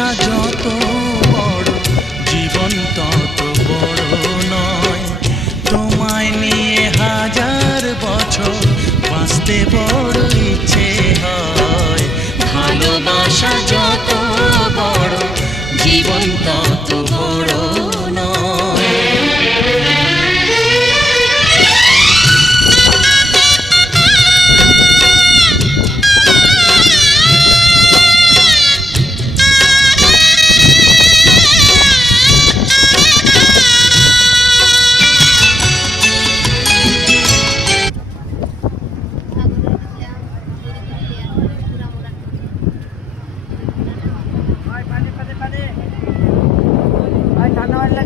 ভালোবাসা যত বড় জীবন তত বড় নয়। তোমায় নিয়ে হাজার বছর বাঁচতে বড় ইচ্ছে হয়। ভালোবাসা যত বড় জীবন তত বড় নয়। ঠান্ডা পানি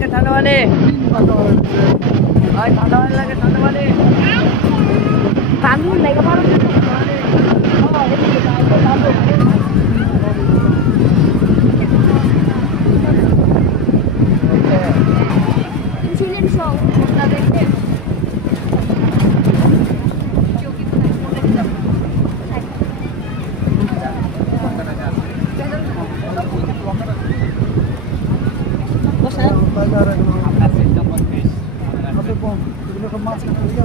লাগে ঠান্ডা পানি কান্দুন লাগে পারো ইনসুলিন সহ ওটা দেখতে Pasar. Pasar. Apa pun, kita kemas kan dia.